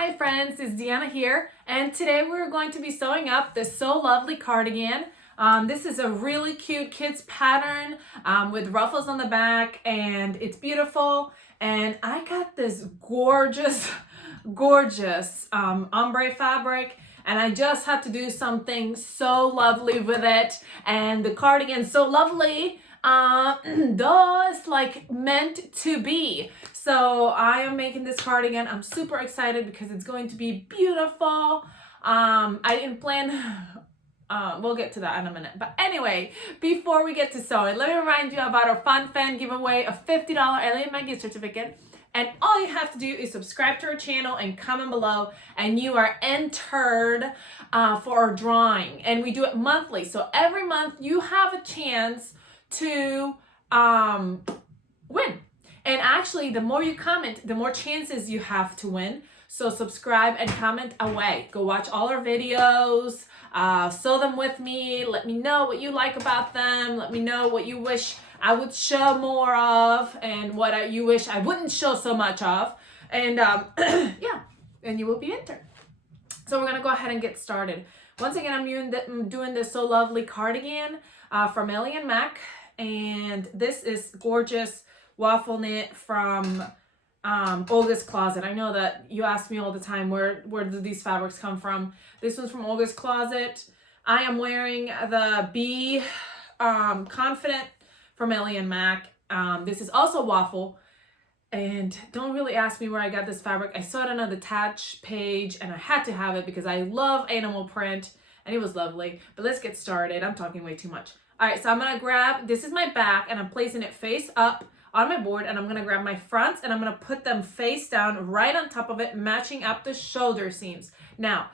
Hi friends, it's Deanna here, and today we're going to be sewing up the So Lovely Cardigan. This is a really cute kids pattern with ruffles on the back, and it's beautiful. And I got this gorgeous ombre fabric, and I just had to do something so lovely with it. And the cardigan's so lovely, thus like meant to be. So I am making this cardigan. I'm super excited because it's going to be beautiful. I didn't plan, we'll get to that in a minute. But anyway, before we get to sewing, let me remind you about our Fun Fan giveaway, a $50 Ellie and my gift certificate. And all you have to do is subscribe to our channel and comment below, and you are entered for our drawing. And we do it monthly. So every month you have a chance to win. And actually, the more you comment, the more chances you have to win. So subscribe and comment away. Go watch all our videos, sew them with me. Let me know what you like about them. Let me know what you wish I would show more of and what you wish I wouldn't show so much of. And yeah, and you will be entered. So we're going to go ahead and get started. Once again, I'm doing this So Lovely Cardigan from Ellie and Mac. And this is gorgeous waffle knit from Olga's Closet. I know that you ask me all the time, where do these fabrics come from? This one's from Olga's Closet. I am wearing the Be Confident from Ellie and Mac. This is also waffle. And don't really ask me where I got this fabric. I saw it on the Tatch page and I had to have it because I love animal print and it was lovely. But let's get started. I'm talking way too much. All right, so I'm gonna grab, this is my back and I'm placing it face up on my board, and I'm gonna grab my fronts and I'm gonna put them face down right on top of it, matching up the shoulder seams. Now,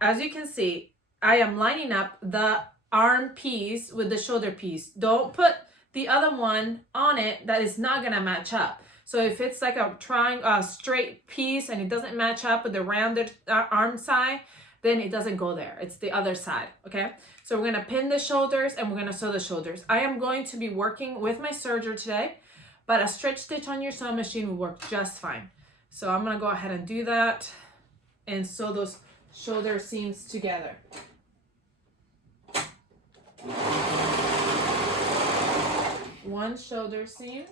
as you can see, I am lining up the arm piece with the shoulder piece. Don't put the other one on it that is not gonna match up. So if it's like a straight piece and it doesn't match up with the rounded arm side, then it doesn't go there. It's the other side, okay? So we're gonna pin the shoulders and we're gonna sew the shoulders. I am going to be working with my serger today, but a stretch stitch on your sewing machine will work just fine. So I'm gonna go ahead and do that and sew those shoulder seams together. One shoulder seam.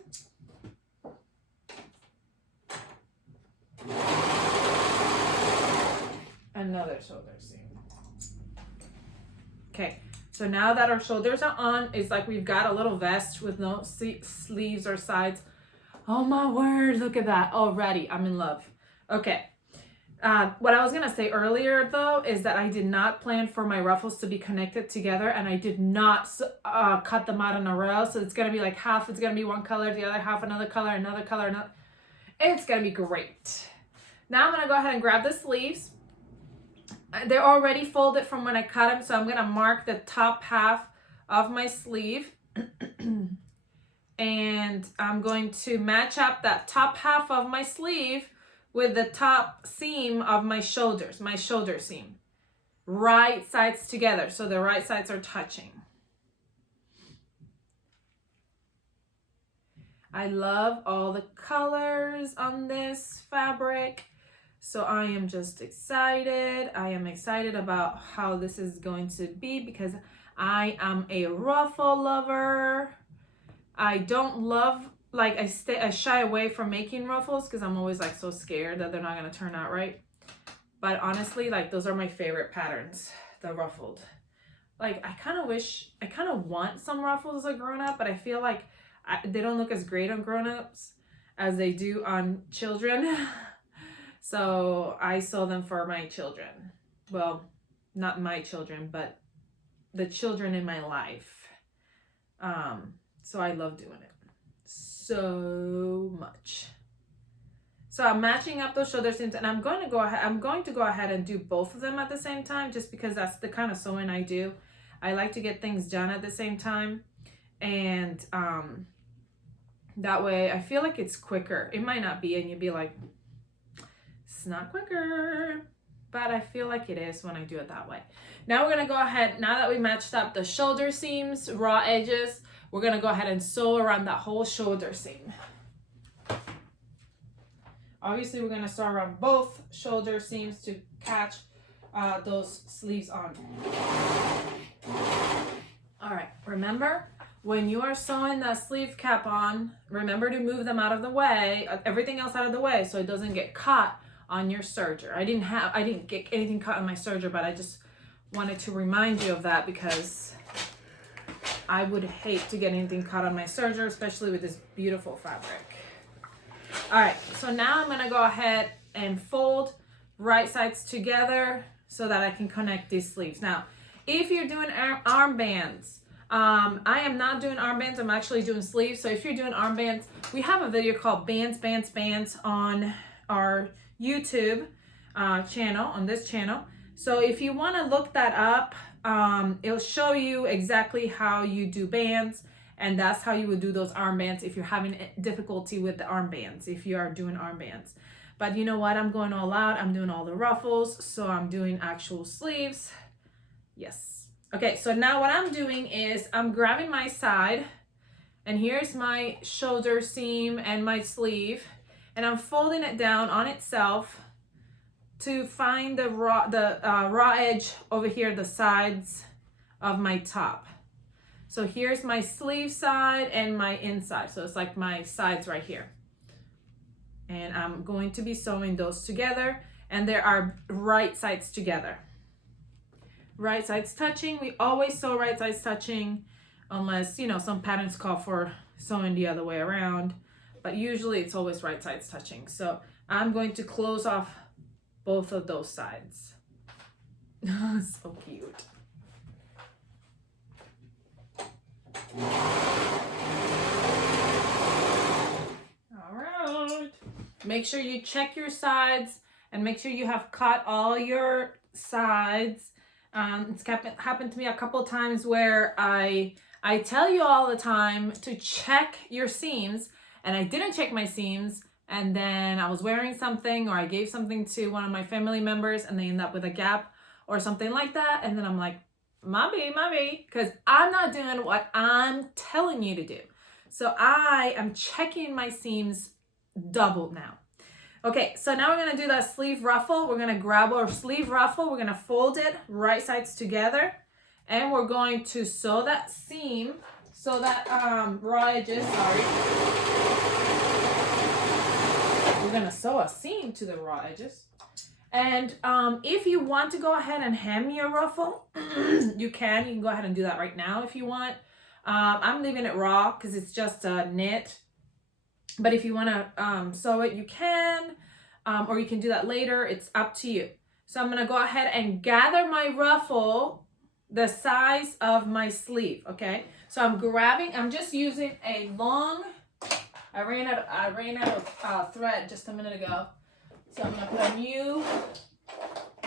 Another shoulder seam. Okay, so now that our shoulders are on, it's like we've got a little vest with no sleeves or sides. Oh my word, look at that already. I'm in love. Okay, what I was gonna say earlier though is that I did not plan for my ruffles to be connected together, and I did not cut them out in a row. So it's gonna be like half, it's gonna be one color, the other half another color, another color, another. It's gonna be great. Now I'm gonna go ahead and grab the sleeves. They're already folded from when I cut them, so I'm gonna mark the top half of my sleeve. And I'm going to match up that top half of my sleeve with the top seam of my shoulders, my shoulder seam. Right sides together, so the right sides are touching. I love all the colors on this fabric. So I am just excited. I am excited about how this is going to be because I am a ruffle lover. I don't love, like I shy away from making ruffles because I'm always like so scared that they're not gonna turn out right. But honestly, like those are my favorite patterns, the ruffled. Like I kind of want some ruffles as a grown up, but I feel like they don't look as great on grown-ups as they do on children. So I sew them for my children. Well, not my children, but the children in my life. So I love doing it so much. So I'm matching up those shoulder seams, and I'm going to go ahead and do both of them at the same time, just because that's the kind of sewing I do. I like to get things done at the same time, and that way I feel like it's quicker. It might not be, and you'd be like, it's not quicker, but I feel like it is when I do it that way. Now we're gonna go ahead, now that we matched up the shoulder seams, raw edges, we're gonna go ahead and sew around that whole shoulder seam. Obviously, we're gonna start around both shoulder seams to catch those sleeves on. All right, remember, when you are sewing the sleeve cap on, remember to move them out of the way, everything else out of the way, so it doesn't get caught on your serger. I didn't get anything caught on my serger, but I just wanted to remind you of that because I would hate to get anything caught on my serger, especially with this beautiful fabric. All right, so now I'm gonna go ahead and fold right sides together so that I can connect these sleeves. Now, if you're doing armbands, I am not doing armbands, I'm actually doing sleeves. So if you're doing armbands, we have a video called Bands on our YouTube channel, on this channel. So if you want to look that up, it'll show you exactly how you do bands, and that's how you would do those armbands if you're having difficulty with the armbands, if you are doing armbands. But you know what? I'm going all out. I'm doing all the ruffles, so I'm doing actual sleeves. Yes. Okay, so now what I'm doing is I'm grabbing my side, and here's my shoulder seam and my sleeve, and I'm folding it down on itself to find the raw edge over here, the sides of my top. So here's my sleeve side and my inside. So it's like my sides right here. And I'm going to be sewing those together, and there are right sides together. Right sides touching. We always sew right sides touching unless, you know, some patterns call for sewing the other way around, but usually it's always right sides touching. So I'm going to close off both of those sides. So cute. All right. Make sure you check your sides and make sure you have cut all your sides. It's happened to me a couple times where I tell you all the time to check your seams, and I didn't check my seams, and then I was wearing something or I gave something to one of my family members and they end up with a gap or something like that, and then I'm like, Mommy, because I'm not doing what I'm telling you to do. So I am checking my seams double now. Okay, so now we're gonna do that sleeve ruffle. We're gonna grab our sleeve ruffle, we're gonna fold it right sides together, and we're going to sew that seam, sew that raw edges, sorry. We're gonna sew a seam to the raw edges. And if you want to go ahead and hem your ruffle, you can go ahead and do that right now if you want. I'm leaving it raw because it's just a knit. But if you want to sew it, you can, or you can do that later. It's up to you. So I'm going to go ahead and gather my ruffle the size of my sleeve, okay? So I'm just using a long, I ran out of thread just a minute ago. So I'm going to put a new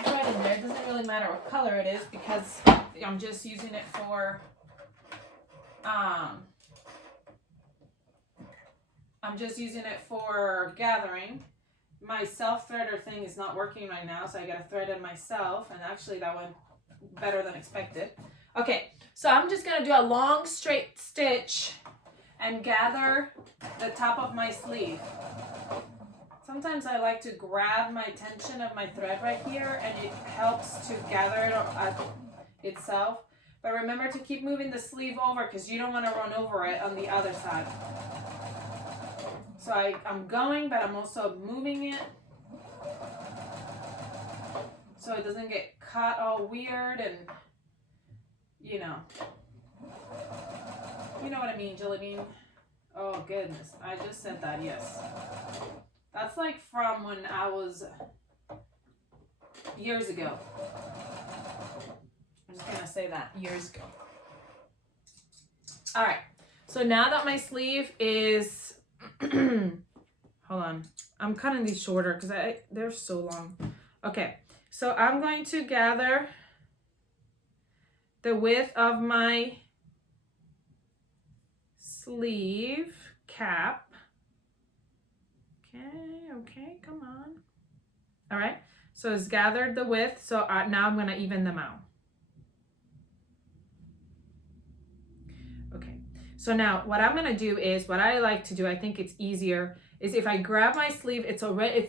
thread in there. It doesn't really matter what color it is because I'm just using it for, gathering. My self threader thing is not working right now, so I got to thread it myself, and actually that went better than expected. Okay, so I'm just going to do a long straight stitch and gather the top of my sleeve. Sometimes I like to grab my tension of my thread right here, and it helps to gather it itself. But remember to keep moving the sleeve over because you don't want to run over it on the other side. So I'm going, but I'm also moving it so it doesn't get caught all weird and, you know what I mean, Jelly Bean? Oh, goodness. I just said that, yes. That's like from when I was years ago. I'm just going to say that, years ago. All right. So now that my sleeve is, hold on. I'm cutting these shorter because they're so long. Okay. So I'm going to gather the width of my sleeve cap. Okay, come on. All right, so it's gathered the width, so now I'm going to even them out. Okay, so now what I'm going to do is, what I like to do, I think it's easier, is if I grab my sleeve, it's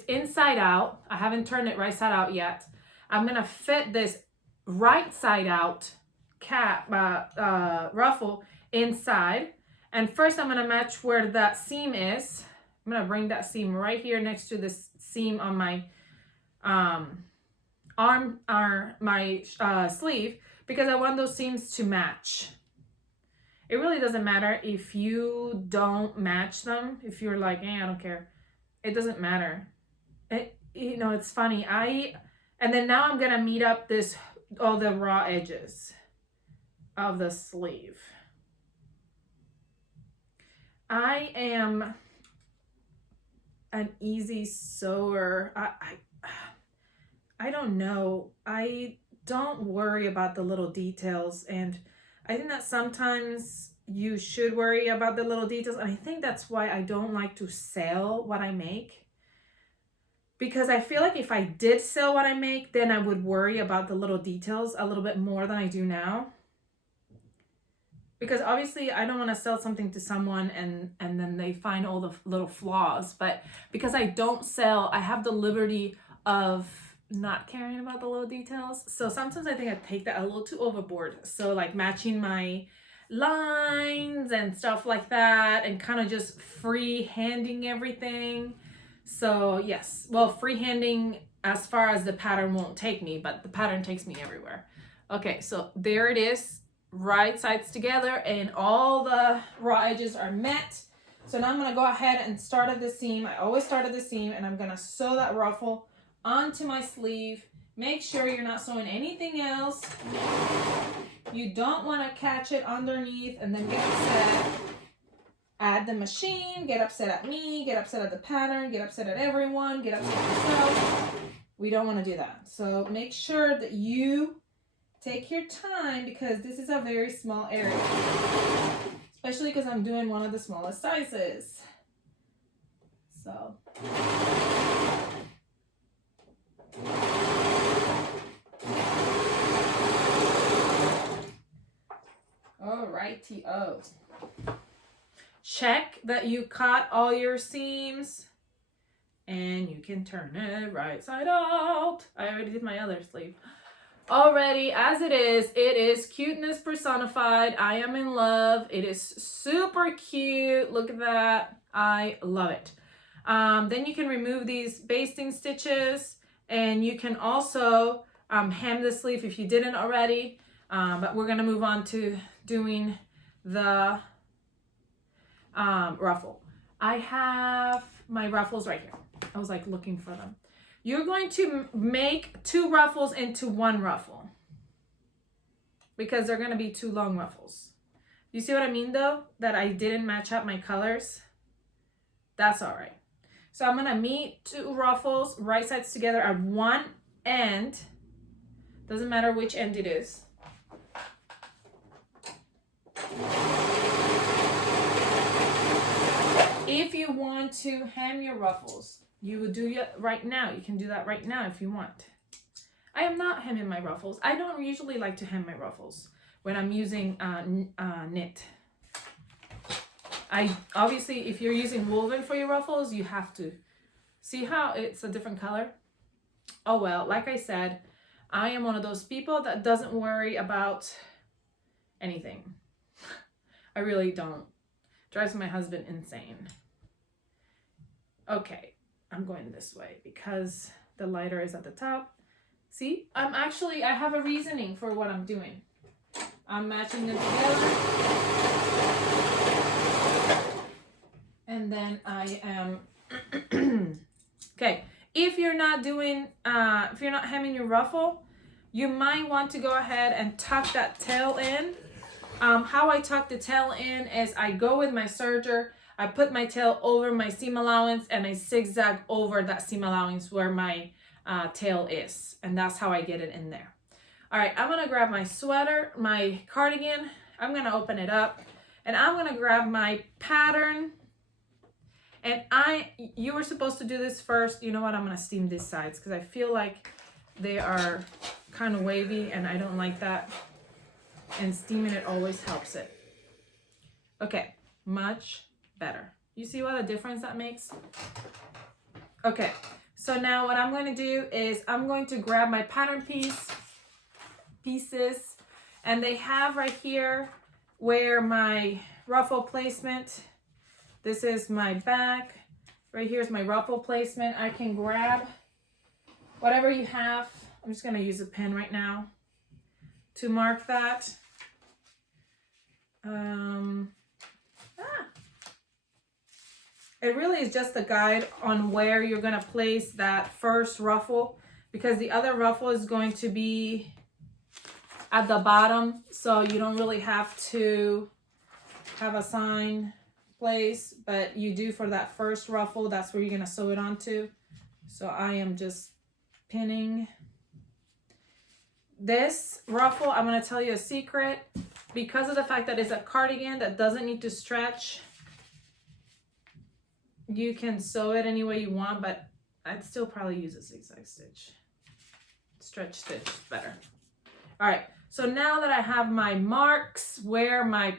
inside out. I haven't turned it right side out yet. I'm gonna fit this right side out ruffle inside. And first I'm gonna match where that seam is. I'm gonna bring that seam right here next to this seam on my sleeve, because I want those seams to match. It really doesn't matter if you don't match them. If you're like, I don't care. It doesn't matter. It's funny. And then now I'm gonna meet up all the raw edges of the sleeve. I am an easy sewer. I don't know. I don't worry about the little details, and I think that sometimes you should worry about the little details. And I think that's why I don't like to sell what I make. Because I feel like if I did sell what I make, then I would worry about the little details a little bit more than I do now. Because obviously I don't want to sell something to someone and then they find all the little flaws. But because I don't sell, I have the liberty of not caring about the little details. So sometimes I think I take that a little too overboard. So like matching my lines and stuff like that, and kind of just free-handing everything. So yes, well, free-handing as far as the pattern won't take me, but the pattern takes me everywhere. Okay, so there it is, right sides together, and all the raw edges are met. So now I'm gonna go ahead and start at the seam. I always start at the seam, and I'm gonna sew that ruffle onto my sleeve. Make sure you're not sewing anything else. You don't want to catch it underneath and then get upset at the machine, get upset at me, get upset at the pattern, get upset at everyone, get upset at yourself. We don't want to do that. So make sure that you take your time, because this is a very small area, especially because I'm doing one of the smallest sizes. So alrighty-o. Check that you cut all your seams, and you can turn it right side out. I already did my other sleeve. Already, as it is cuteness personified. I am in love. It is super cute. Look at that. I love it. Then you can remove these basting stitches, and you can also hem the sleeve if you didn't already. But we're gonna move on to doing the ruffle. I have my ruffles right here. I was like looking for them. You're going to make 2 ruffles into 1 ruffle, because they're gonna be 2 long ruffles. You see what I mean though? That I didn't match up my colors? That's all right. So I'm gonna meet 2 ruffles right sides together at one end. Doesn't matter which end it is. If you want to hem your ruffles, you would do it right now. You can do that right now if you want. I am not hemming my ruffles. I don't usually like to hem my ruffles when I'm using knit. Obviously, if you're using woven for your ruffles, you have to. See how it's a different color? Oh well, like I said, I am one of those people that doesn't worry about anything. I really don't. Drives my husband insane. Okay, I'm going this way because the lighter is at the top. See, I have a reasoning for what I'm doing. I'm matching them together. And then I am, okay, if you're not hemming your ruffle, you might want to go ahead and tuck that tail in. How I tuck the tail in is I go with my serger, I put my tail over my seam allowance, and I zigzag over that seam allowance where my tail is. And that's how I get it in there. All right, I'm gonna grab my sweater, my cardigan. I'm gonna open it up, and I'm gonna grab my pattern. And you were supposed to do this first. You know what? I'm gonna steam these sides because I feel like they are kind of wavy, and I don't like that. And steaming it always helps it. Okay, much better. You see what a difference that makes? Okay, so now what I'm going to do is I'm going to grab my pattern pieces, and they have right here where my ruffle placement. This is my back. Right here's my ruffle placement. I can grab whatever you have. I'm just going to use a pen right now to mark that. It really is just a guide on where you're going to place that first ruffle, because the other ruffle is going to be at the bottom, so you don't really have to have a sign place, but you do for that first ruffle. That's where you're going to sew it onto. So I am just pinning this ruffle. I'm going to tell you a secret. Because of the fact that it's a cardigan that doesn't need to stretch, you can sew it any way you want, but I'd still probably use a zigzag stitch. Stretch stitch is better. All right, so now that I have my marks where my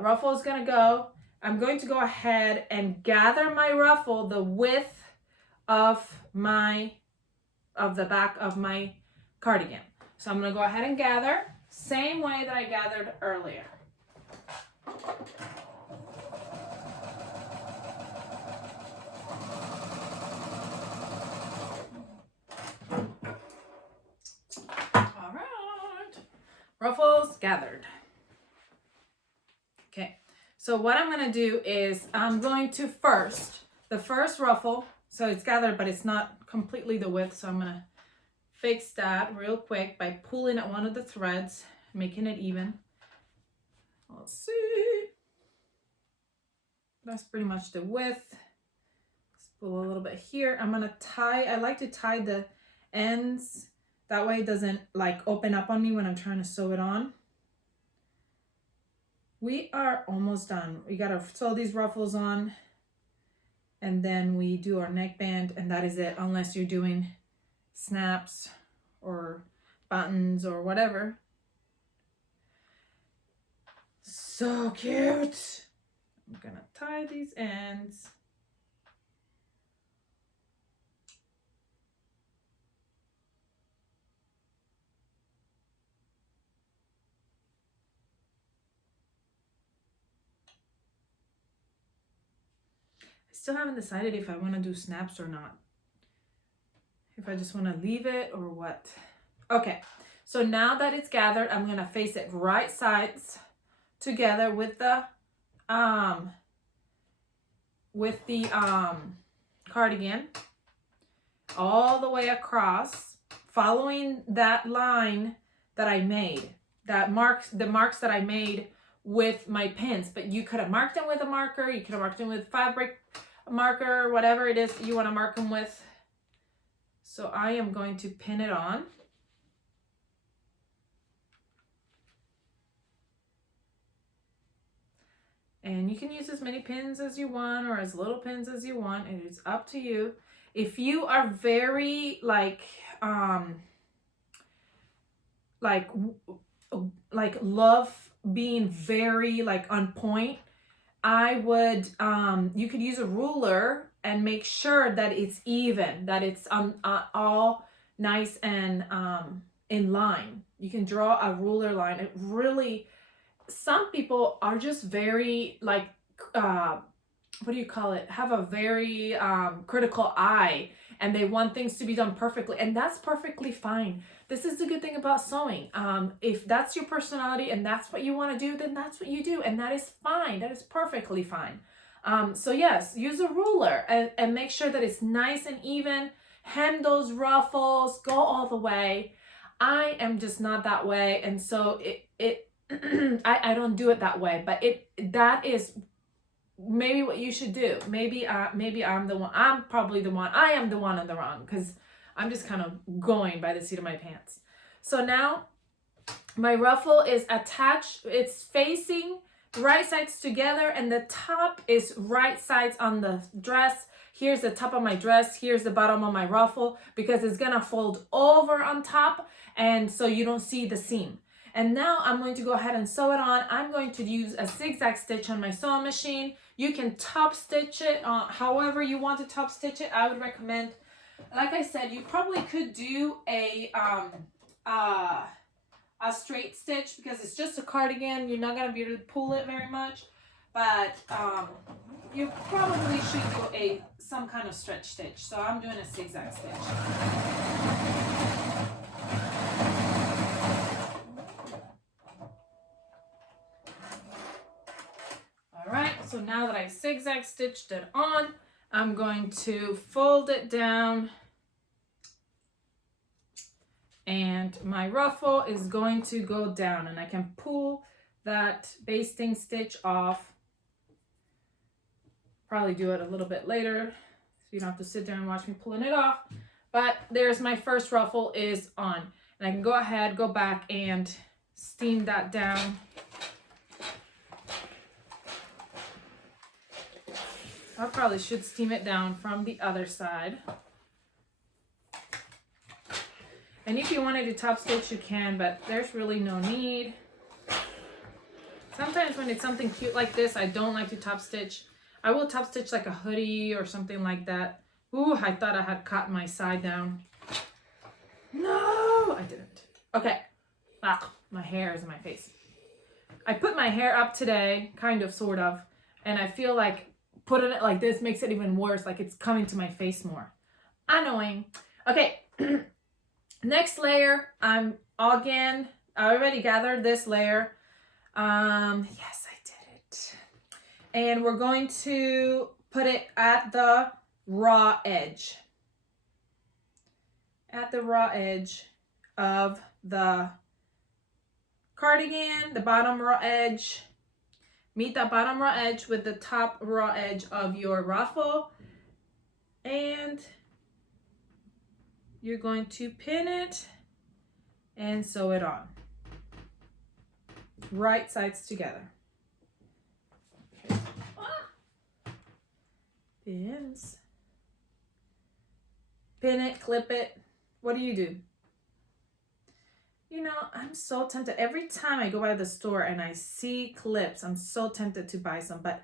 ruffle is gonna go, I'm going to go ahead and gather my ruffle the width of the back of my cardigan. So I'm gonna go ahead and gather, same way that I gathered earlier. All right, ruffles gathered. Okay, so what I'm gonna do is I'm going to the first ruffle, so it's gathered, but it's not completely the width, so I'm gonna fix that real quick by pulling at one of the threads, making it even. Let's see. That's pretty much the width. Let's pull a little bit here. I'm gonna tie, I like to tie the ends. That way it doesn't like open up on me when I'm trying to sew it on. We are almost done. We gotta sew these ruffles on, and then we do our neckband, and that is it, unless you're doing snaps or buttons or whatever. So cute. I'm gonna tie these ends. I still haven't decided if I want to do snaps or not. If I just want to leave it or what. Okay, so now that it's gathered, I'm going to face it right sides together with the cardigan all the way across, following that line that I made, the marks that I made with my pins. But you could have marked them with a marker, you could have marked them with fabric marker, whatever it is you want to mark them with. So I am going to pin it on. And you can use as many pins as you want or as little pins as you want. It is up to you. If you are very like love being very like on point, I would you could use a ruler and make sure that it's even, that it's all nice and in line. You can draw a ruler line. It really, some people are just very like what do you call it, have a very critical eye, and they want things to be done perfectly, and that's perfectly fine. This is the good thing about sewing. If that's your personality and that's what you want to do, then that's what you do, and that is fine. That is perfectly fine. So yes, use a ruler and make sure that it's nice and even. Hem those ruffles, go all the way. I am just not that way, and so I don't do it that way, but that is maybe what you should do. Maybe I'm the one. I'm probably the one. I am the one in the wrong, because I'm just kind of going by the seat of my pants. So now my ruffle is attached. It's facing right sides together, and the top is right sides on the dress. Here's the top of my dress. Here's the bottom of my ruffle, because it's gonna fold over on top, and so you don't see the seam. And now I'm going to go ahead and sew it on. I'm going to use a zigzag stitch on my sewing machine. You can top stitch it however you want to top stitch it. I would recommend, like I said, you probably could do a straight stitch because it's just a cardigan. You're not going to be able to pull it very much, but you probably should do some kind of stretch stitch. So I'm doing a zigzag stitch. All right, so now that I've zigzag stitched it on, I'm going to fold it down, and my ruffle is going to go down, and I can pull that basting stitch off. Probably do it a little bit later so you don't have to sit there and watch me pulling it off. But there's my first ruffle is on, and I can go ahead, go back and steam that down. I probably should steam it down from the other side. And if you wanted to top stitch, you can, but there's really no need. Sometimes when it's something cute like this, I don't like to top stitch. I will top stitch like a hoodie or something like that. Ooh, I thought I had cut my side down. No, I didn't. Okay. Ah, my hair is in my face. I put my hair up today, kind of, sort of, and I feel like putting it like this makes it even worse, like it's coming to my face more. Annoying. Okay. Next layer, I already gathered this layer. Yes, I did it. And we're going to put it at the raw edge. At the raw edge of the cardigan, the bottom raw edge. Meet the bottom raw edge with the top raw edge of your ruffle. And you're going to pin it and sew it on. Right sides together. Okay. Pins. Pin it, clip it. What do you do? You know, I'm so tempted. Every time I go by the store and I see clips, I'm so tempted to buy some, but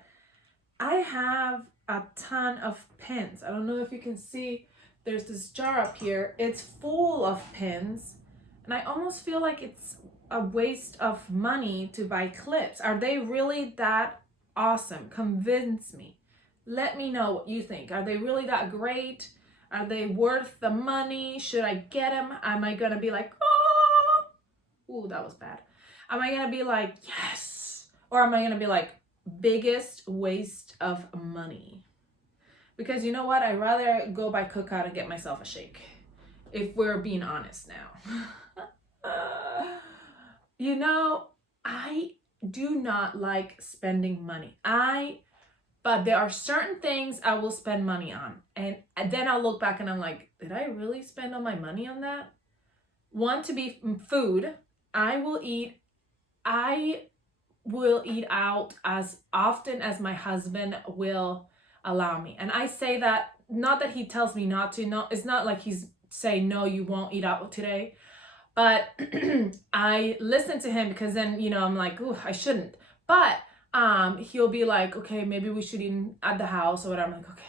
I have a ton of pins. I don't know if you can see, there's this jar up here. It's full of pins, and I almost feel like it's a waste of money to buy clips. Are they really that awesome? Convince me. Let me know what you think. Are they really that great? Are they worth the money? Should I get them? Am I gonna be like, oh, ooh, that was bad. Am I gonna be like, yes? Or am I gonna be like, biggest waste of money? Because you know what? I'd rather go by Cookout and get myself a shake. If we're being honest now. You know, I do not like spending money. But there are certain things I will spend money on. And then I'll look back and I'm like, did I really spend all my money on that? One, to be food. I will eat out as often as my husband will allow me. And I say that, not that he tells me not to. No, it's not like he's saying, no, you won't eat out today. But I listen to him because then, you know, I'm like, ooh, I shouldn't. But he'll be like, okay, maybe we should eat at the house or whatever. I'm like, okay.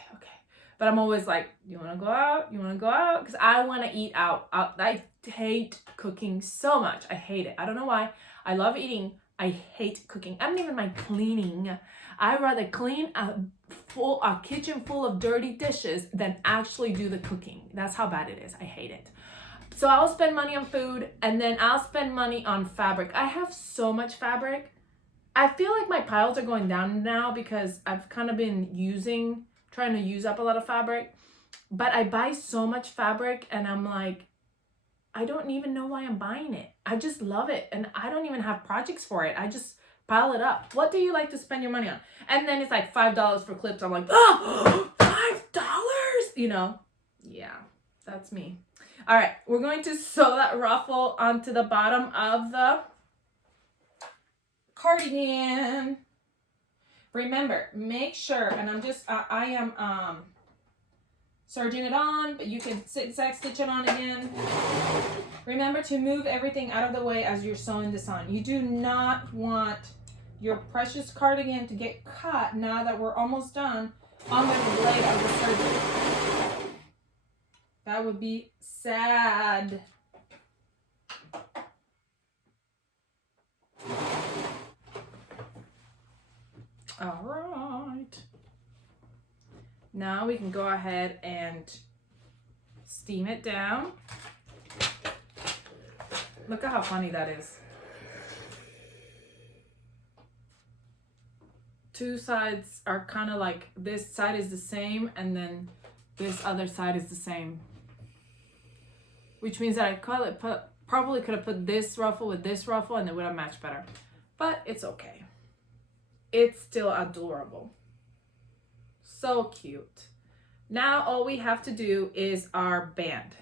But I'm always like, you want to go out? You want to go out? Because I want to eat out. I hate cooking so much. I hate it. I don't know why. I love eating. I hate cooking. I don't even mind cleaning. I'd rather clean a kitchen full of dirty dishes than actually do the cooking. That's how bad it is. I hate it. So I'll spend money on food, and then I'll spend money on fabric. I have so much fabric. I feel like my piles are going down now because I've kind of been trying to use up a lot of fabric. But I buy so much fabric, and I'm like, I don't even know why I'm buying it. I just love it, and I don't even have projects for it. I just pile it up. What do you like to spend your money on? And then it's like $5 for clips. I'm like, oh, $5? You know? Yeah, that's me. All right, we're going to sew that ruffle onto the bottom of the cardigan. Remember, make sure, and I'm just, I am serging it on, but you can zigzag stitch it on again. Remember to move everything out of the way as you're sewing this on. You do not want your precious cardigan to get caught now that we're almost done on the blade of the serger. That would be sad. All right. Now we can go ahead and steam it down. Look at how funny that is. Two sides are kind of like, this side is the same and then this other side is the same. Which means that I probably could have put this ruffle with this ruffle and it would have matched better. But it's okay. It's still adorable. So cute. Now all we have to do is our band.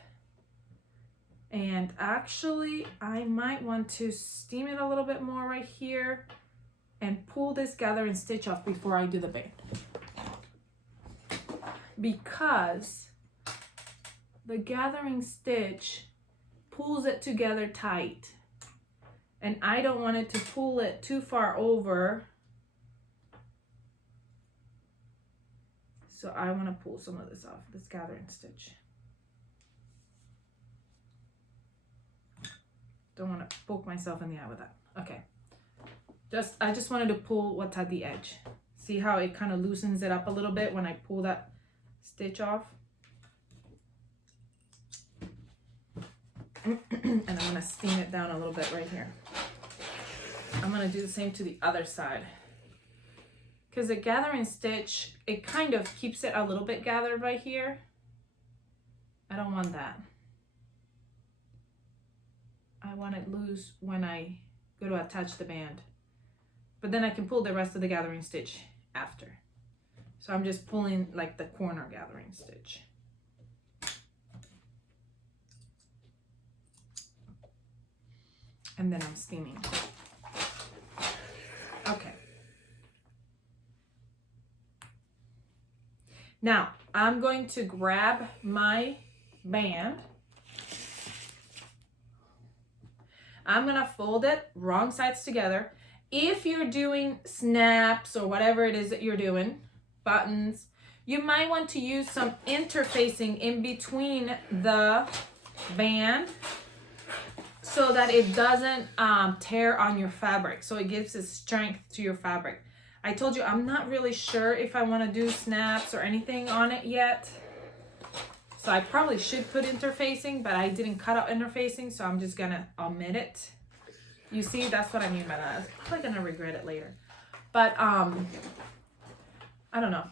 And actually, I might want to steam it a little bit more right here and pull this gathering stitch off before I do the band. Because the gathering stitch pulls it together tight. And I don't want it to pull it too far over. So I want to pull some of this off, this gathering stitch. Don't want to poke myself in the eye with that. Okay. I just wanted to pull what's at the edge. See how it kind of loosens it up a little bit when I pull that stitch off? And I'm going to steam it down a little bit right here. I'm going to do the same to the other side. Because the gathering stitch, it kind of keeps it a little bit gathered right here. I don't want that. I want it loose when I go to attach the band. But then I can pull the rest of the gathering stitch after. So I'm just pulling like the corner gathering stitch. And then I'm steaming. Okay. Now, I'm going to grab my band. I'm going to fold it wrong sides together. If you're doing snaps or whatever it is that you're doing, buttons, you might want to use some interfacing in between the band so that it doesn't tear on your fabric. So it gives it strength to your fabric. I told you I'm not really sure if I want to do snaps or anything on it yet. So I probably should put interfacing, but I didn't cut out interfacing, so I'm just gonna omit it. You see, that's what I mean by that. I'm probably gonna regret it later. But I don't know.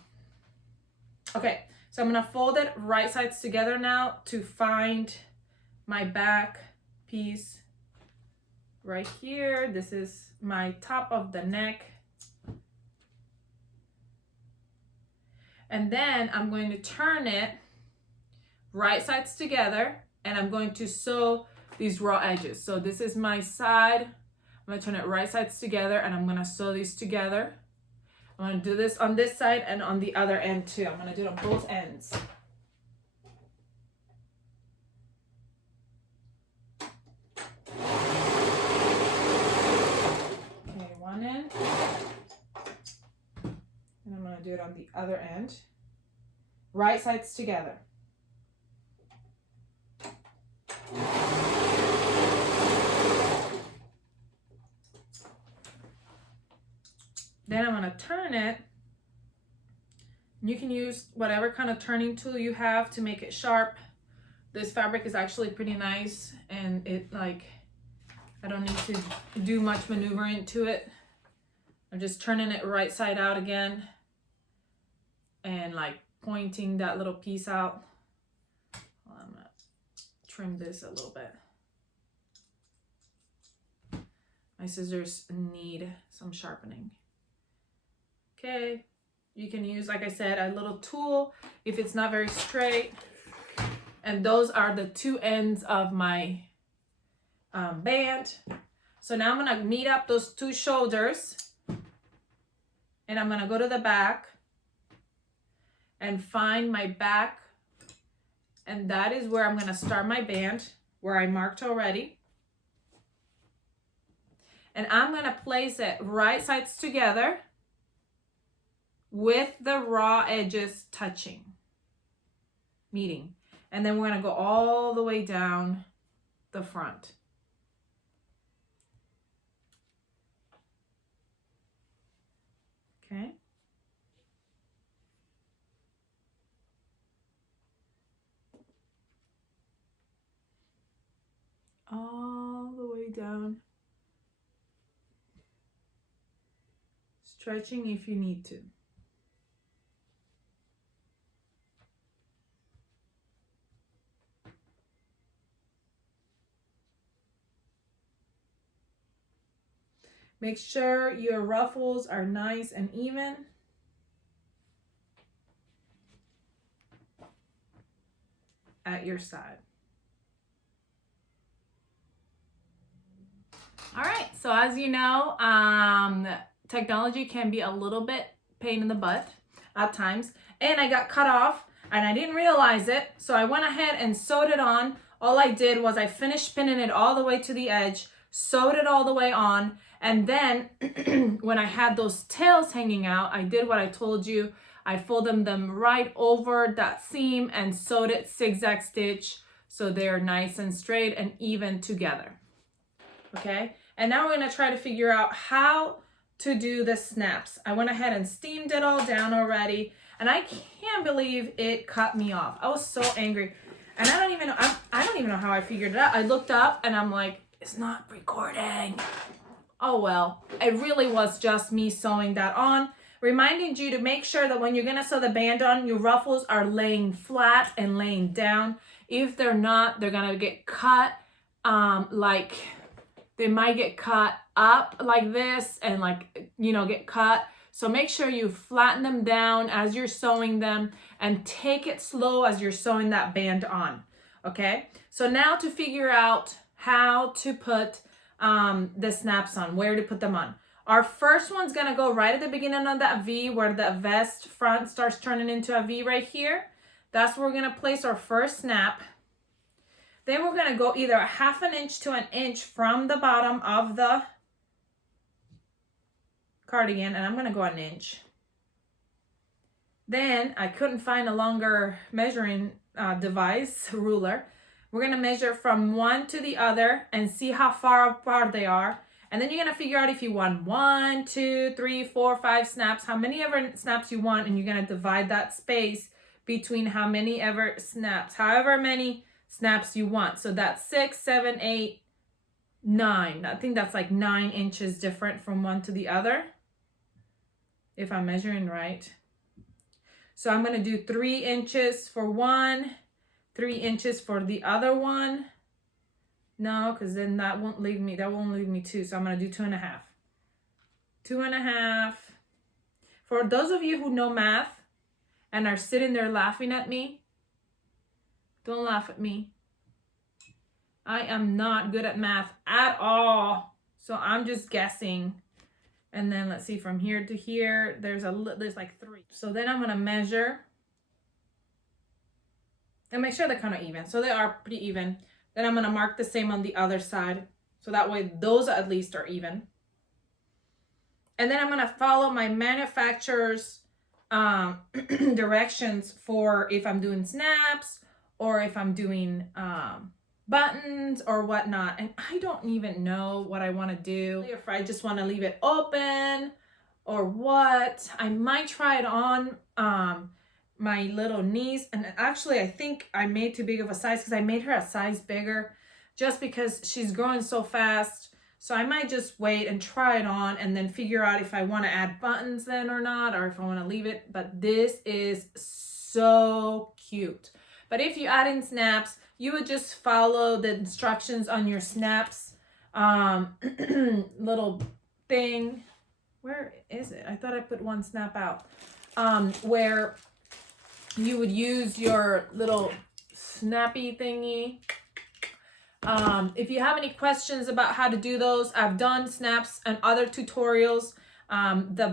Okay, so I'm gonna fold it right sides together now to find my back piece right here. This is my top of the neck. And then I'm going to turn it right sides together and I'm going to sew these raw edges. So this is my side. I'm going to turn it right sides together and I'm going to sew these together. I'm going to do this on this side and on the other end too. I'm going to do it on both ends. Okay, one end. And I'm going to do it on the other end. Right sides together. Then I'm going to turn it. You can use whatever kind of turning tool you have to make it sharp. This fabric is actually pretty nice and it like, I don't need to do much maneuvering to it. I'm just turning it right side out again and like pointing that little piece out. Well, I'm gonna trim this a little bit. My scissors need some sharpening. Okay, you can use, like I said, a little tool if it's not very straight. And those are the two ends of my band. So now I'm gonna meet up those two shoulders and I'm gonna go to the back and find my back And that is where I'm going to start my band, where I marked already. And I'm going to place it right sides together with the raw edges touching, meeting. And then we're going to go all the way down the front. Okay. All the way down. Stretching if you need to. Make sure your ruffles are nice and even. At your side. All right, so as you know, technology can be a little bit pain in the butt at times, and I got cut off and I didn't realize it, so I went ahead and sewed it on. All I did was I finished pinning it all the way to the edge, sewed it all the way on, and then when I had those tails hanging out, I did what I told you. I folded them right over that seam and sewed it zigzag stitch so they're nice and straight and even together. Okay, and now we're going to try to figure out how to do the snaps. I went ahead and steamed it all down already, and I can't believe it cut me off. I was so angry, and I don't even know how I figured it out. I looked up and I'm like, it's not recording. Oh well, it really was just me sewing that on. Reminding you to make sure that when you're gonna sew the band on, your ruffles are laying flat and laying down. If they're not, they're gonna get cut, like they might get cut up like this and like, you know, get cut. So make sure you flatten them down as you're sewing them and take it slow as you're sewing that band on, okay? So now to figure out how to put the snaps on, where to put them on. Our first one's gonna go right at the beginning of that V where the vest front starts turning into a V right here. That's where we're gonna place our first snap. Then we're gonna go either a 1/2 inch to 1 inch from the bottom of the cardigan, and I'm gonna go 1 inch. Then I couldn't find a longer measuring device, ruler. We're gonna measure from one to the other and see how far apart they are. And then you're gonna figure out if you want 1, 2, 3, 4, 5 snaps, how many ever snaps you want, and you're gonna divide that space between how many ever snaps, however many snaps you want. So that's 6, 7, 8, 9. I think that's like 9 inches different from one to the other, if I'm measuring right. So I'm gonna do 3 inches for one, 3 inches for the other one. No, because then that won't leave me 2. So I'm going to do 2.5. 2.5. For those of you who know math and are sitting there laughing at me, don't laugh at me. I am not good at math at all. So I'm just guessing. And then let's see, from here to here, there's like 3. So then I'm going to measure and make sure they're kind of even. So they are pretty even. Then I'm going to mark the same on the other side. So that way those at least are even. And then I'm going to follow my manufacturer's directions for if I'm doing snaps or if I'm doing buttons or whatnot. And I don't even know what I want to do. If I just want to leave it open or what. I might try it on my little niece, and actually I think I made too big of a size because I made her a size bigger just because she's growing so fast. So I might just wait and try it on and then figure out if I want to add buttons then or not, or if I want to leave it. But this is so cute. But if you add in snaps, you would just follow the instructions on your snaps little thing. Where is it? I thought I put one snap out. Where you would use your little snappy thingy. If you have any questions about how to do those, I've done snaps and other tutorials. The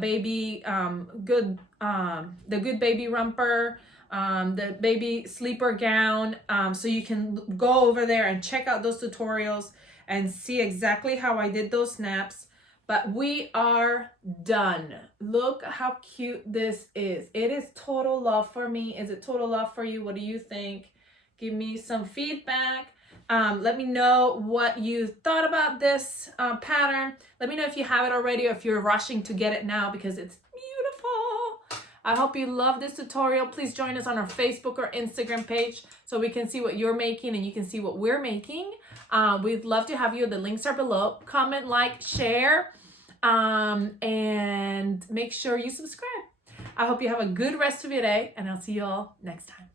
Good Baby Romper. the baby sleeper gown. So you can go over there and check out those tutorials and see exactly how I did those snaps. But we are done. Look how cute this is. It is total love for me. Is it total love for you? What do you think? Give me some feedback. Let me know what you thought about this pattern. Let me know if you have it already or if you're rushing to get it now because it's beautiful. I hope you love this tutorial. Please join us on our Facebook or Instagram page so we can see what you're making and you can see what we're making. We'd love to have you. The links are below. Comment, like, share, and make sure you subscribe. I hope you have a good rest of your day, and I'll see you all next time.